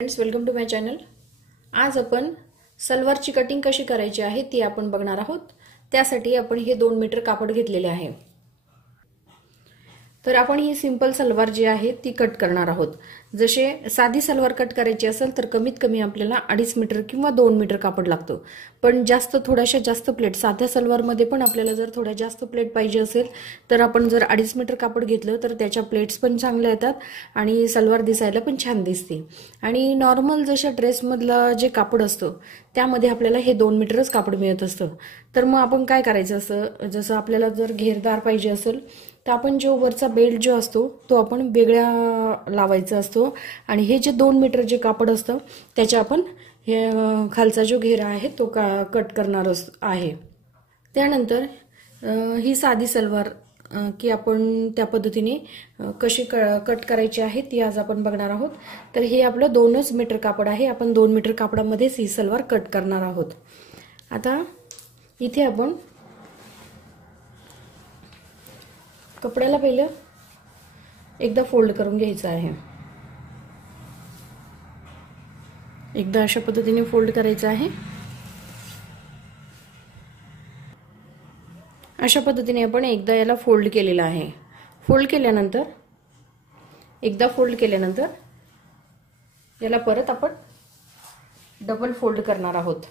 Friends, welcome to my channel. आज आपण सलवारची cutting कशी करायची आहे ती आपण बघणार आहोत। त्यासाठी आपण हे 2 मीटर कापड घेतलेले आहे। तर आपण ही सिंपल सलवार जी आहे ती कट करणार आहोत। जसे साधी सलवार कट करायची असेल तर कमीत कमी आपल्याला 2.5 मीटर किंवा 2 मीटर कापड लागतो। पण थोड्याशा जास्त प्लेट साध्या सलवार मध्ये पण आपल्याला जर थोड्या जास्त प्लेट पाहिजे असेल तर आपण जर 2.5 मीटर कापड घेतलं तर त्याच्या प्लेट्स पण चांगल्या येतात आणि सलवार दिसायला पण छान दिसते। आणि नॉर्मल जशा ड्रेस मधला जे कापड असतो त्यामध्ये आपल्याला हे 2 मीटरच कापड मिळत असतं। तर मग आपण काय करायचं असं, जसं आपल्याला जर घेरदार पाहिजे असेल तर आपण जो वरचा बेल्ट जो असतो तो आपण वेगळा लावायचा असतो आणि हे जे 2 मीटर जे कापड असतं त्याच्या आपण हे खालचा जो घेरा आहे तो कट करणार आहे। त्यानंतर ही साधी सलवार की आपण त्या पद्धतीने कशी कट करायची आहे ती आज आपण बघणार आहोत। तर हे आपलं 2च मीटर कापड आहे, आपण 2 मीटर कापडामध्येच ही सलवार कट करणार आहोत। आता इथे आपण कपड्याला पहिलं एकदा फोल्ड करून घ्यायचं आहे। एकदा अशा पद्धतीने फोल्ड करायचं आहे। अशा पद्धतीने आपण एकदा याला फोल्ड केलेला आहे। एकदा फोल्ड केल्यानंतर याला परत आपण डबल फोल्ड करणार आहोत।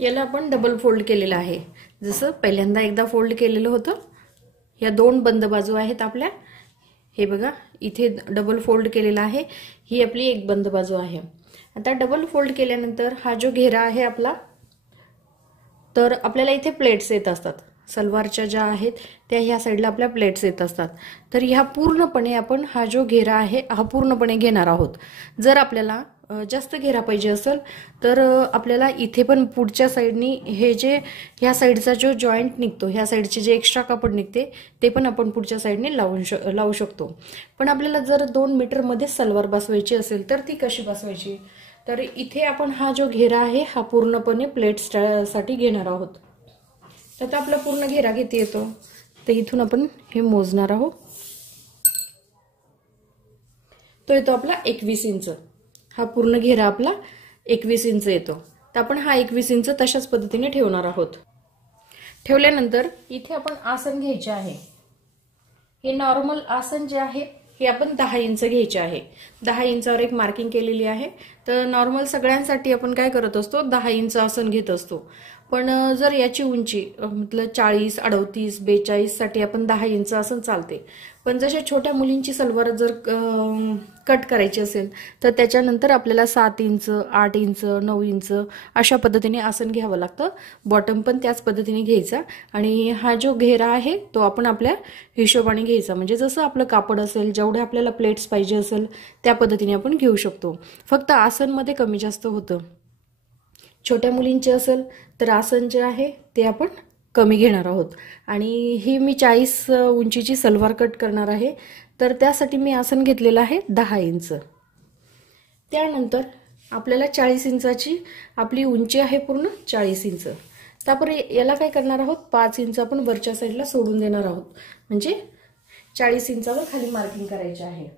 याला आपण डबल फोल्ड केलेला आहे। जसं पहिल्यांदा एकदा फोल्ड केलेलं होतं, या 2 बंद बाजू आहेत आपल्या, हे बघा इथे डबल फोल्ड केलेला आहे, ही आपली एक बंद बाजू आहे। आता डबल फोल्ड केल्यानंतर हा जो घेरा आहे आपला, तर आपल्याला इथे प्लेट्स येत असतात सलवारच्या ज्या आहेत त्या ह्या साईडला आपल्या प्लेट्स येत असतात। तर ह्या पूर्णपणे आपण हा जो घेरा आहे हा पूर्णपणे घेणार आहोत। जर आपल्याला जास्त घेरा पाहिजे असेल तर आपल्याला इथे पण पुढच्या साईडनी हे जे ह्या साईडचा जो जॉइंट निघतो, ह्या साईडचे जे एक्स्ट्रा कापड निघते ते पण आपण पुढच्या साईडने लावू शकतो। पण आपल्याला जर 2 मीटर मध्ये सलवार बसवायची असेल तर ती कशी बसवायची, तर इथे आपण हा जो घेरा आहे हा पूर्णपणे प्लेट्स साठी घेणार आहोत। आता आपला पूर्ण घेरा किती येतो तर इथून आपण हे मोजणार आहोत। तो येतो आपला 21 इंच। हा पूर्ण घेरा आपला 21 इंच येतो। तर आपण हा 21 इंच तशाच पद्धतीने ठेवणार आहोत। ठेवल्यानंतर इथे आपण आसन घ्यायचे आहे। हे नॉर्मल आसन जे आहे हे आपण 10 इंच घ्यायचे आहे। 10 इंचावर एक मार्किंग केलेली आहे। तर नॉर्मल सगळ्यांसाठी आपण काय करत असतो, 10 इंच आसन घेत असतो। पण जर याची उंची मतलब 40, 38, 42 साठी आपण 10 इंच आसन चालते। पण जसे छोट्या मुलींची सलवार जर कट करायची असेल तर त्याच्यानंतर आपल्याला 7 इंच, 8 इंच, 9 इंच अशा पद्धतीने आसन घ्यावं लागतं। बॉटम पण त्याच पद्धतीने घ्यायचा आणि हा जो घेरा आहे तो आपण आपल्या हिशोबाने घ्यायचा। म्हणजे जसं आपलं कापड असेल, जेवढे आपल्याला प्लेट्स पाहिजे असेल त्या पद्धतीने आपण घेऊ शकतो। फक्त आसन मध्ये कमी जास्त होतं। छोट्या मुलींचे असेल तर आसन जे आहे ते आपण कमी घेणार आहोत। आणि ही मी 40 उंचीची सलवार कट करणार आहे, तर त्यासाठी मी आसन घेतलेलं आहे 10 इंच। त्यानंतर आपल्याला 40 इंचाची आपली उंची आहे, पूर्ण 40 इंच। तर आपण याला काय करणार आहोत, 5 इंच आपण वरच्या साईडला सोडून देणार आहोत। म्हणजे 40 इंचावर खाली मार्किंग करायचे आहे।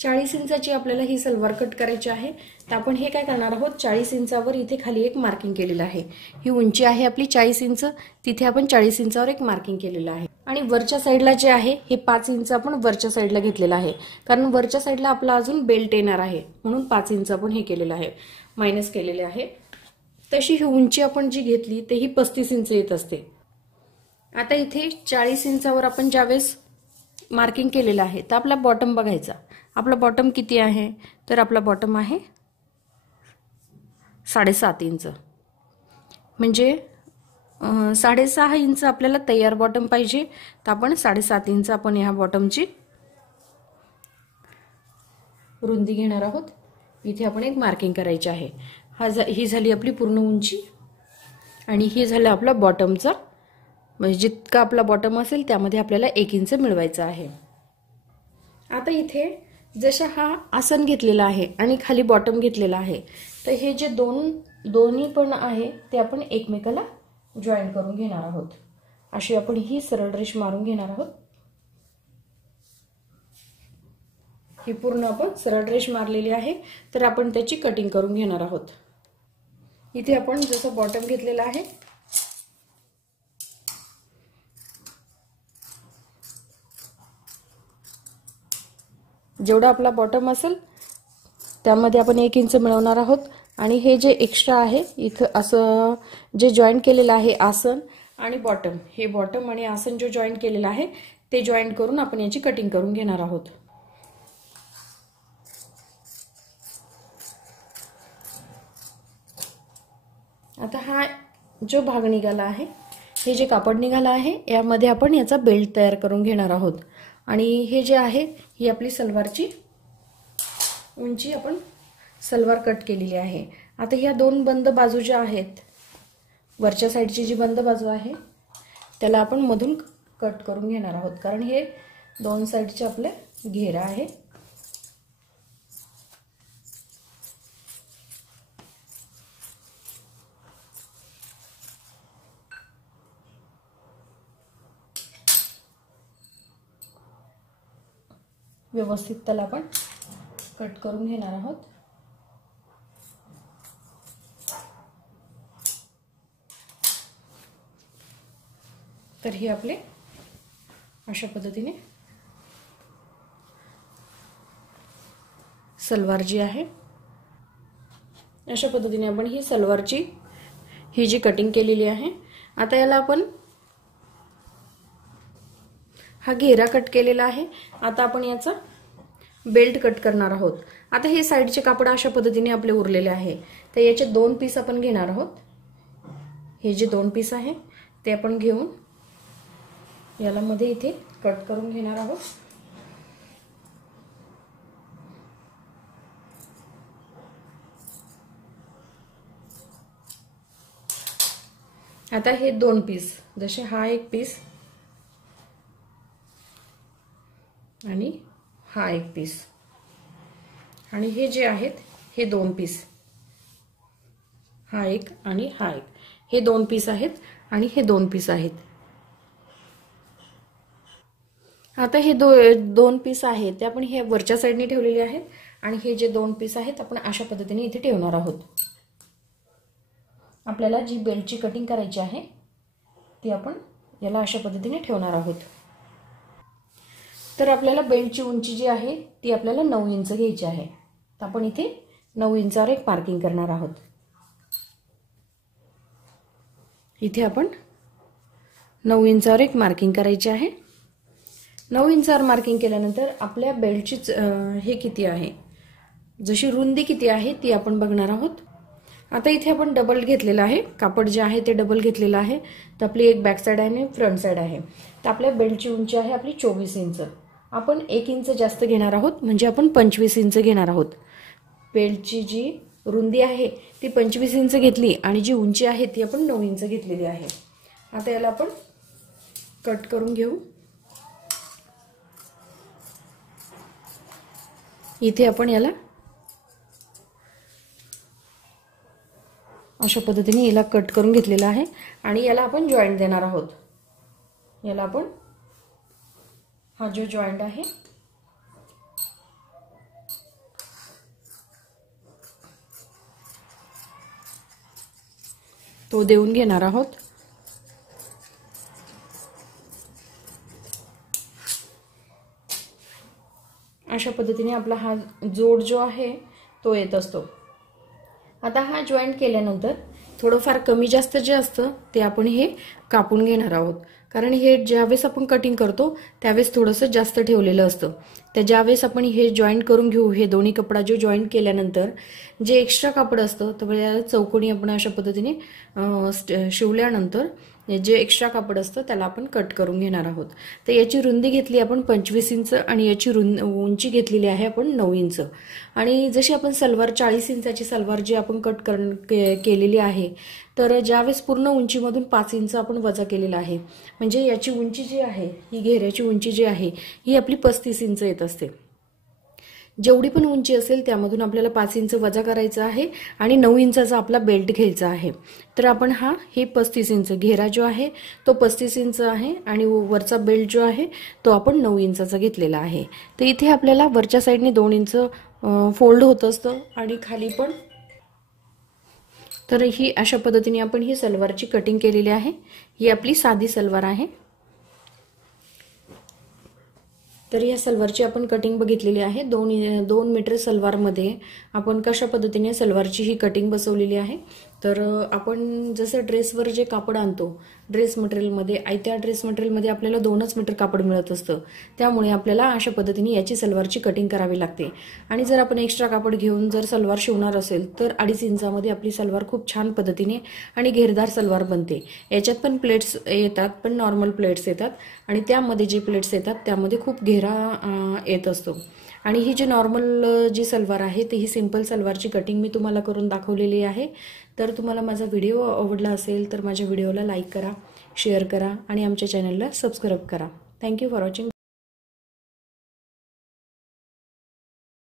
40 इंचाची आपल्याला ही सलवार कट करायची आहे। तर आपण हे काय करणार आहोत, 40 इंचावर इथे खाली एक मार्किंग केलेलं आहे। ही उंची आहे आपली 40 इंच, तिथे आपण 40 इंचावर एक मार्किंग केलेलं आहे। आणि वरच्या साईडला जे आहे हे 5 इंच आपण वरच्या साईडला घेतलेलं आहे, कारण वरच्या साईडला आपला अजून बेल्ट येणार आहे म्हणून 5 इंच आपण हे केलेलं आहे, मायनस केलेले आहे। तशी ही उंची आपण जी घेतली ते ही 35 इंच येत असते। आता इथे 40 इंचावर आपण ज्यावेळेस मार्किंग केलेलं आहे तर आपला बॉटम बघायचा। आपला बॉटम किती आहे, तर आपला बॉटम आहे 7.5 इंच। म्हणजे 6.5 इंच आपल्याला तयार बॉटम पाहिजे, तर आपण 7.5 इंच आपण ह्या बॉटमची रुंदी घेणार आहोत। इथे आपण एक मार्किंग करायची आहे। ही झाली आपली पूर्ण उंची आणि ही झालं आपला बॉटमचा, म्हणजे जितका आपला बॉटम असेल त्यामध्ये आपल्याला 1 इंच मिळवायचा आहे। आता इथे जसा हा आसन घेतलेला आहे आणि खाली बॉटम घेतलेला आहे, तर हे जे दोन्ही पण आहे ते आपण एकमेकाला जॉईन करून घेणार आहोत। अशी आपण ही सरळ रेष मारून घेणार आहोत। ही पूर्ण आपण सरळ रेष मारलेली आहे, तर आपण त्याची कटिंग करून घेणार आहोत। इथे आपण जसं बॉटम घेतलेला आहे जेवढा आपला बॉटम असेल त्यामध्ये आपण 1 इंच मिळवणार आहोत आणि हे जे एक्स्ट्रा आहे इथं असं जे जॉईंट केलेलं आहे आसन आणि बॉटम, हे बॉटम आणि आसन जो जॉईंट केलेला आहे ते जॉईंट करून आपण याची कटिंग करून घेणार आहोत। आता हा जो भाग निघाला आहे, हे जे कापड निघाला आहे यामध्ये आपण याचा बेल्ट तयार करून घेणार आहोत आणि हे जे आहे ही आपली सलवारची उंची आपण सलवार कट केलेली आहे। आता ह्या 2 बंद बाजू ज्या आहेत, वरच्या साईडची जी बंद बाजू आहे त्याला आपण मधून कट करून घेणार आहोत, कारण हे 2 साईडचे आपले घेरा आहे। व्यवस्थित त्याला आपण कट करून घेणार आहोत। तर हे आपले अशा पद्धतीने सलवार जी आहे, अशा पद्धतीने आपण ही सलवारची ही जी कटिंग केलेली आहे। आता याला आपण हा घेरा कट केलेला आहे, आता आपण याचा बेल्ट कट करणार आहोत। आता हे साइडचे कापड अशा पद्धतीने आपले उरलेले आहे, तर याचे 2 पीस आपण घेणार आहोत। हे जे 2 पीस आहे ते आपण घेऊन याला मध्ये इथे कट करून घेणार आहोत। आता हे 2 पीस, जसे हा एक पीस आणि हा एक पीस आणि हे जे आहेत हे 2 पीस, हा एक आणि हा एक, हे 2 पीस आहेत आणि हे 2 पीस आहेत। आता हे 2 पीस आहेत ते आपण हे वरच्या साईडने ठेवलेले आहेत आणि हे जे 2 पीस आहेत आपण अशा पद्धतीने इथे ठेवणार आहोत। आपल्याला जी बेल्टची कटिंग करायची आहे ती आपण याला अशा पद्धतीने ठेवणार आहोत। तर आपल्याला बेल्टची उंची जी आहे ती आपल्याला 9 इंच घ्यायची आहे, तर आपण इथे 9 इंचावर एक मार्किंग करणार आहोत। इथे आपण 9 इंचावर एक मार्किंग करायची आहे। 9 इंचावर मार्किंग केल्यानंतर आपल्या बेल्टची हे किती आहे, जशी रुंदी किती आहे ती आपण बघणार आहोत। आता इथे आपण डबल घेतलेला आहे, कापड जे आहे ते डबल घेतलेलं आहे, तर आपली एक बॅक साइड आहे आणि फ्रंट साइड आहे। तर आपल्या बेल्टची उंची आहे आपली 24 इंच, आपण 1 इंच जास्त घेणार आहोत, म्हणजे आपण 25 इंच घेणार आहोत। बेल्टची जी रुंदी आहे ती 25 इंच घेतली आणि जी उंची आहे ती आपण 9 इंच घेतलेली आहे। आता याला आपण कट करून घेऊ। इथे आपण याला अशा पद्धतीने याला कट करून घेतलेला आहे आणि याला आपण जॉइंट देणार आहोत। याला आपण हा जो जॉइंट आहे तो देऊन घेणार आहोत। अशा पद्धतीने आपला हा जोड जो आहे तो येत असतो। आता हा जॉइंट केल्यानंतर थोडंफार कमी जास्त जे असतं ते आपण हे कापून घेणार आहोत, कारण हे ज्यावेळेस आपण कटिंग करतो त्यावेळेस थोडंसं जास्त ठेवलेलं असतं। तर ज्यावेळेस आपण हे जॉइंट करून घेऊ, हे दोन्ही कपडा जो जॉइंट केल्यानंतर जे एक्स्ट्रा कापड असतं तर याला चौकोनी आपण अशा पद्धतीने शिवल्यानंतर जे एक्स्ट्रा कापड असतं त्याला आपण कट करून घेणार आहोत। तर याची रुंदी घेतली आपण 25 इंच आणि याची उंची घेतलेली आहे आपण 9 इंच आणि जशी आपण सलवार 40 इंचाची सलवार जी आपण कट केलेली आहे, तर ज्यावेळेस पूर्ण उंचीमधून 5 इंच आपण वजा केलेला आहे, म्हणजे याची उंची जी आहे ही घेऱ्याची उंची जी आहे ही आपली 35 इंच येत असते। जेवढी पण उंची असेल त्यामधून आपल्याला 5 इंच वजा करायचं आहे आणि 9 इंचाचा आपला बेल्ट घ्यायचा आहे। तर आपण हे 35 इंच घेरा जो आहे तो 35 इंच आहे आणि वरचा बेल्ट जो आहे तो आपण 9 इंचाचा घेतलेला आहे। तर इथे आपल्याला वरच्या साईडने 2 इंच फोल्ड होत असतं आणि खाली पण। तर ही अशा पद्धतीने आपण ही सलवारची कटिंग केलेली आहे। ही आपली साधी सलवार आहे। तर या सलवारची आपण कटिंग बघितलेली आहे। 2 मीटर सलवारमध्ये आपण कशा पद्धतीने सलवारची ही कटिंग बसवलेली आहे। तर आपण जसं ड्रेसवर जे कापड आणतो ड्रेस मटेरियलमध्ये त्या ड्रेस मटेरियलमध्ये आपल्याला 2च मीटर कापड मिळत असतं, त्यामुळे आपल्याला अशा पद्धतीने याची सलवारची कटिंग करावी लागते। आणि जर आपण एक्स्ट्रा कापड घेऊन जर सलवार शिवणार असेल तर 2.5 इंचामध्ये आपली सलवार खूप छान पद्धतीने आणि घेरदार सलवार बनते। याच्यात पण प्लेट्स येतात, पण नॉर्मल प्लेट्स येतात आणि त्यामध्ये जे प्लेट्स येतात त्यामध्ये खूप घेरा येत असतो। आणि ही जी नॉर्मल जी सलवार आहे ती ही सिंपल सलवारची कटिंग मी तुम्हाला करून दाखवलेली आहे। तर तुम्हाला माझा व्हिडिओ आवडला असेल तर माझ्या व्हिडिओला लाईक करा, शेअर करा आणि आमच्या चॅनलला सबस्क्राइब करा। Thank you for watching.